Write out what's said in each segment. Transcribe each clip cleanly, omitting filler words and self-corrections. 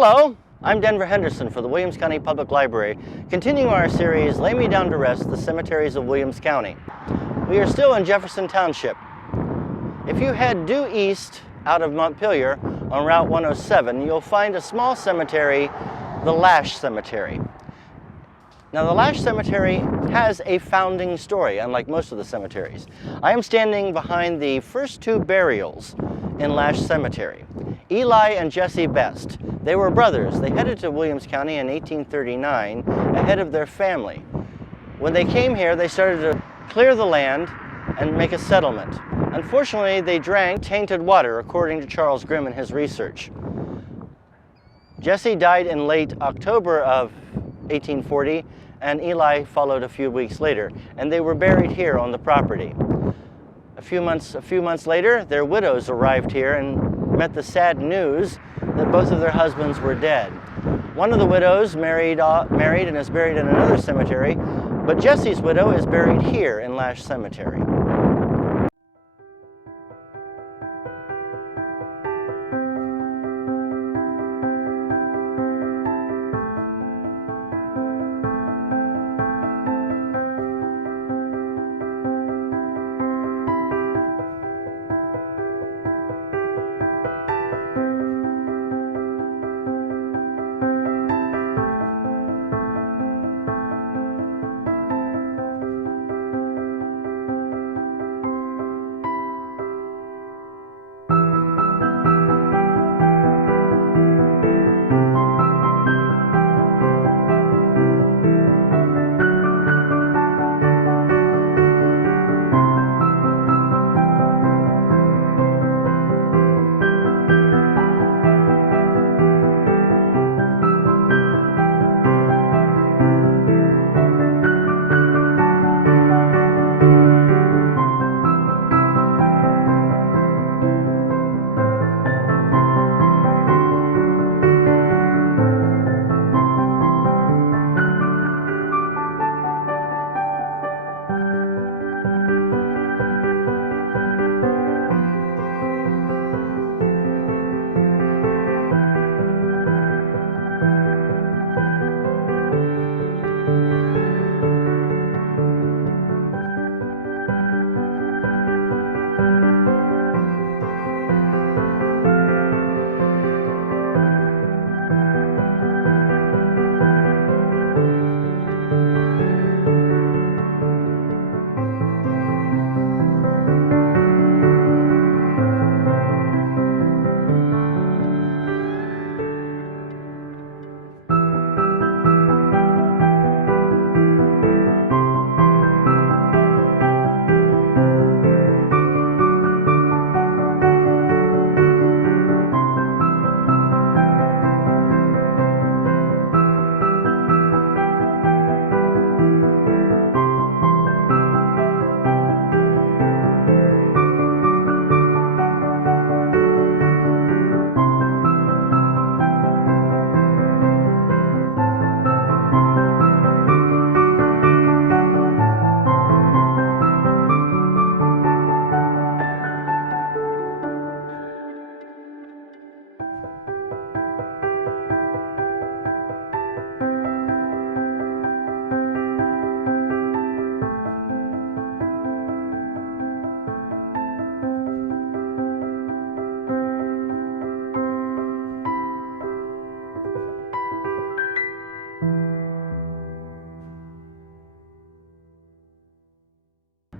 Hello, I'm Denver Henderson for the Williams County Public Library, continuing our series, Lay Me Down to Rest, the Cemeteries of Williams County. We are still in Jefferson Township. If you head due east out of Montpelier on Route 107, you'll find a small cemetery, the Lash Cemetery. Now, the Lash Cemetery has a founding story, unlike most of the cemeteries. I am standing behind the first two burials in Lash Cemetery. Eli and Jesse Best. They were brothers. They headed to Williams County in 1839 ahead of their family. When they came here, they started to clear the land and make a settlement. Unfortunately, they drank tainted water, according to Charles Grimm in his research. Jesse died in late October of 1840, and Eli followed a few weeks later, and they were buried here on the property. A few months later, their widows arrived here and met the sad news that both of their husbands were dead. One of the widows married and is buried in another cemetery, but Jesse's widow is buried here in Lash Cemetery.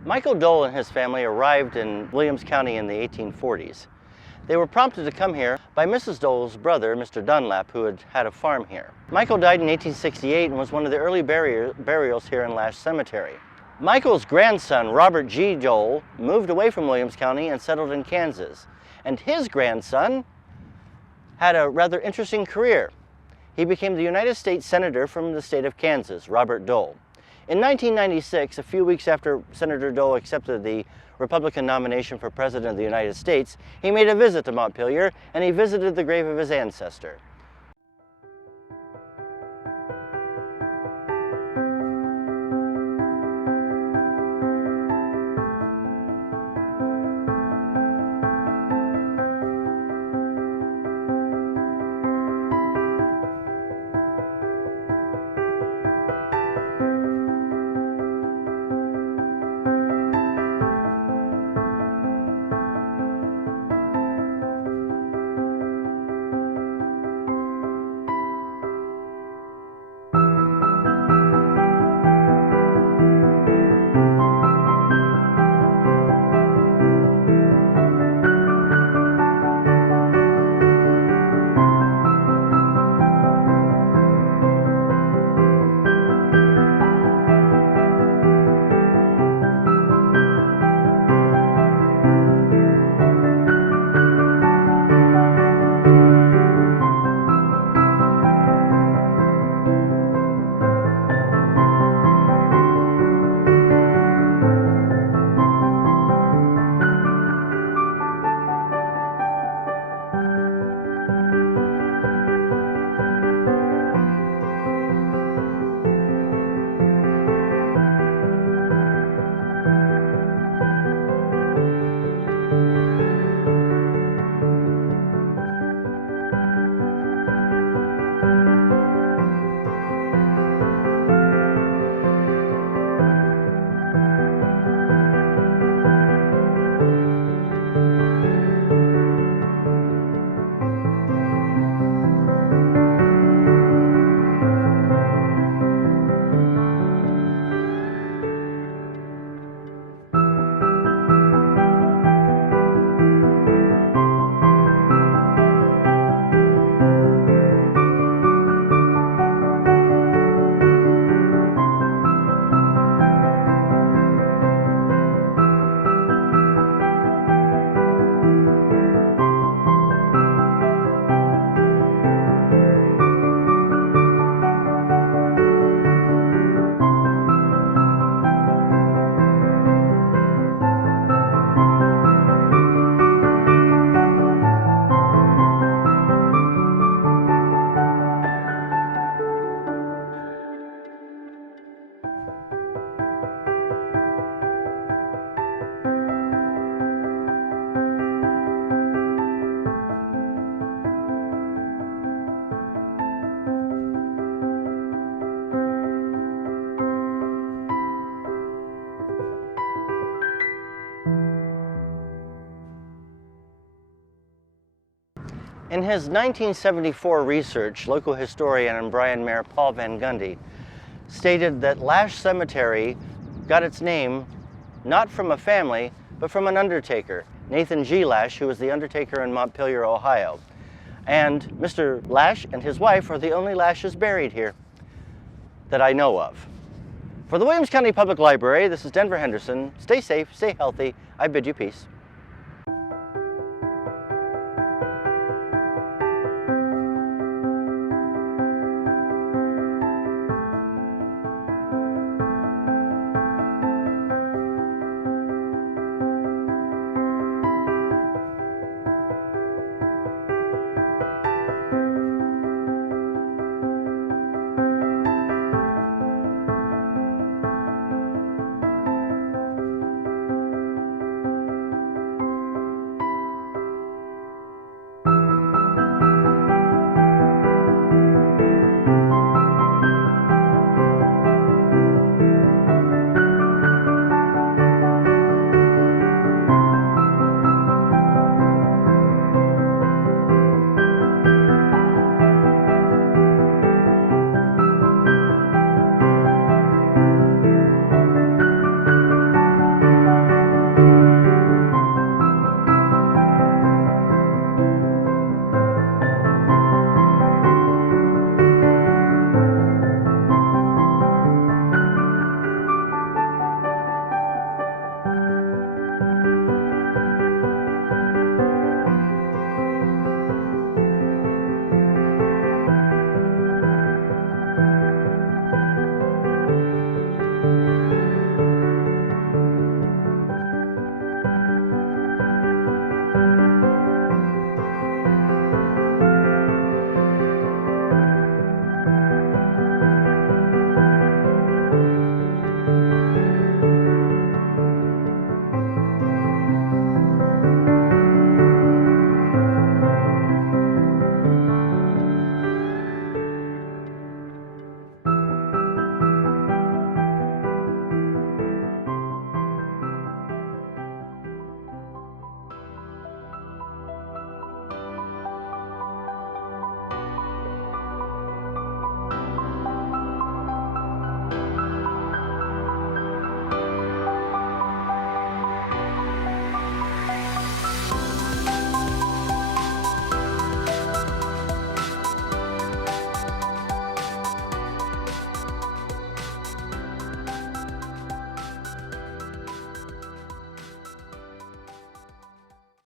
Michael Dole and his family arrived in Williams County in the 1840s. They were prompted to come here by Mrs. Dole's brother, Mr. Dunlap, who had a farm here. Michael died in 1868 and was one of the early burials here in Lash Cemetery. Michael's grandson, Robert G. Dole, moved away from Williams County and settled in Kansas. And his grandson had a rather interesting career. He became the United States Senator from the state of Kansas, Robert Dole. In 1996, a few weeks after Senator Dole accepted the Republican nomination for President of the United States, he made a visit to Montpelier and he visited the grave of his ancestor. In his 1974 research, local historian and Bryan Mayor Paul Van Gundy stated that Lash Cemetery got its name not from a family, but from an undertaker, Nathan G. Lash, who was the undertaker in Montpelier, Ohio. And Mr. Lash and his wife are the only Lashes buried here that I know of. For the Williams County Public Library, this is Denver Henderson. Stay safe, stay healthy. I bid you peace.